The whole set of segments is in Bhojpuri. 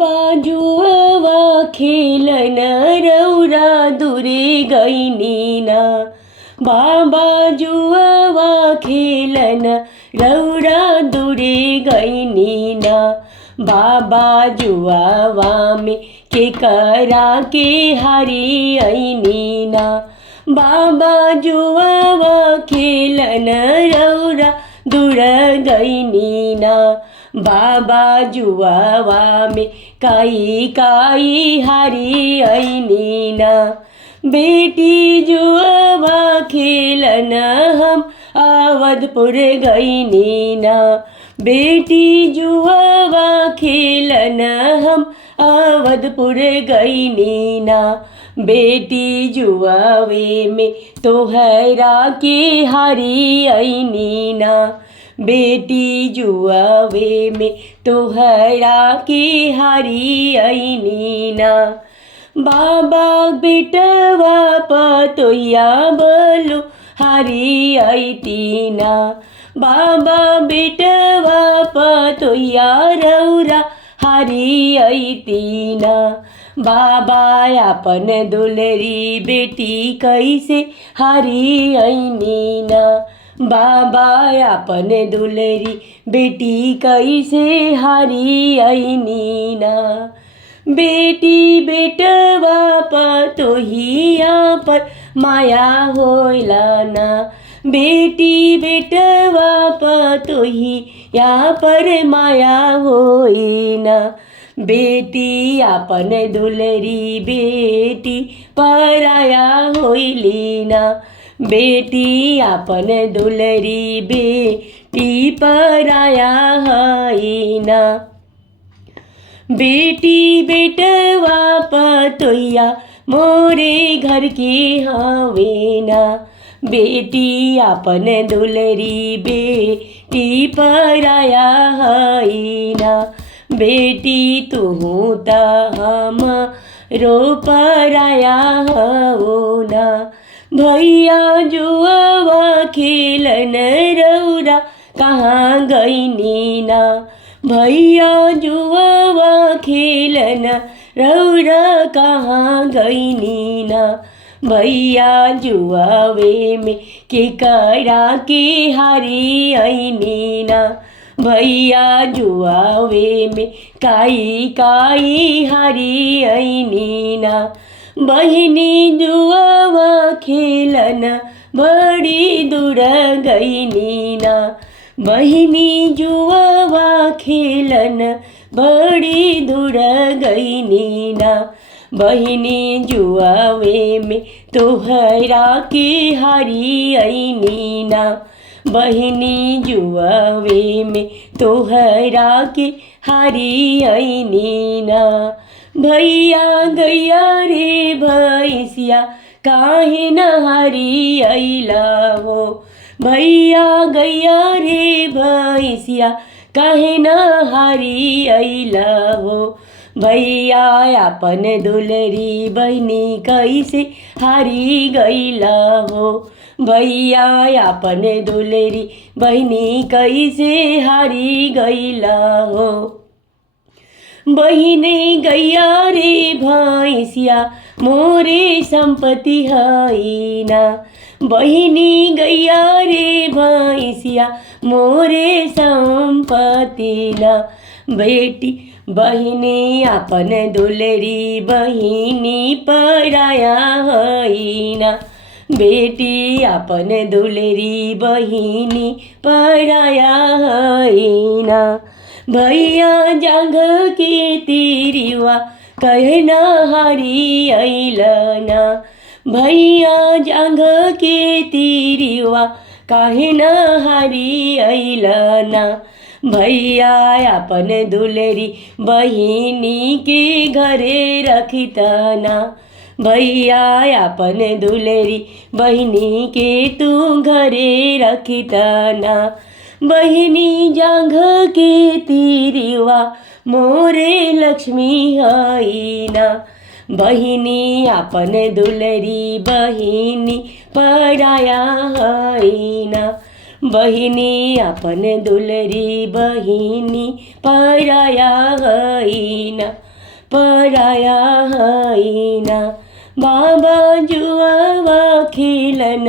बाजुवा खेलन रौरा दुरे गैनीना बाबा जुवा खेलन रौरा दुरे गैनीना बाबा जुआ में के करा के हरी ऐनीना बाबा जुआ खेलन रौरा दूर गैनीना बाबा जुआ में काई काई हरी ऐनीना बेटी जुआ खेलन हम अवधपुर गैनीना बेटी जुआ खेलन हम अवधपुर गैनीना बेटी जुआवे में तोहरा के हरी ऐनीना बेटी जुआवे में तोहरा के हरी ऐनीना बाबा बेटवा पतोया बोलो हरी ऐतीना बाबा बेटवा पतोया रौरा हरी ऐतीना बाबा अपन दुलरी बेटी कैसे हरी ऐनीना बाबा अपन दुलरी बेटी कैसे हरी ऐनीना बेटी बेटवा पतोहिया पर माया होइलाना बेटी बेटवा पतोहिया पर माया होइना बेटी अपन दुलरी बेटी पराया होइलीना बेटी अपन दुलरी बेटी पराया हईना बेटी बेटवा पतोया मोरे घर की हवेना बेटी अपन दुलरी बेटी पराया हईना बेटी तू त हम रो पराया होना भैया जुआ खेलन रौरा कहाँ गैनीना भैया जुआ खेलन रौरा कहाँ गैनीना भैया जुआवे में के करा के हरी ऐनीना भैया जुआवे में काई काई हरी ऐनीना बहिनी जुआ खेलन बड़ी दूर गैनीना बहिनी जुआ खेलन बड़ी दूर गैनीना बहिनी जुआवे में तोहरा के हरी ऐनीना बहिनी जुआवे में तोहरा के हरी ऐनीना भैया गैया रे भैंसिया काहे न हरी अइला हो भैया गैया रे भैंसिया काहे न हरी अइला हो भैया अपन दुलरी बहनी कैसे हरी गैला हो भैया अपन दुलरी बहनी कैसे हरी गैला हो बहिने गैया रे भैंसिया मोरे संपत्ति हईना बहिनी गैया रे भैंसिया मोरे संपत्ति ना बेटी बहिनी अपन दुलरी बहिनी पराया हईना बेटी अपन दुलरी बहिनी पराया हईना भैया जाग के तीरिवा कहना हरी अइलना भैया जाग के तीरिवा कहना हरी अइलना भैया अपन दुलरी बहिनी के घरे रखितना भैया अपन दुलरी बहिनी के तू घरे रखितना बहिनी जांघ के तीरिवा मोरे लक्ष्मी हईना बहिनी अपन दुलरी बहिनी पराया हईना बहिनी आपण दुलरी बहिनी पराया हैन पराया हैन बाबा जुवा खेलन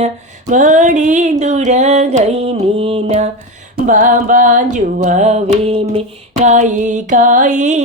बड़ी दूर गइनीना बाबा जुआवे में काई काई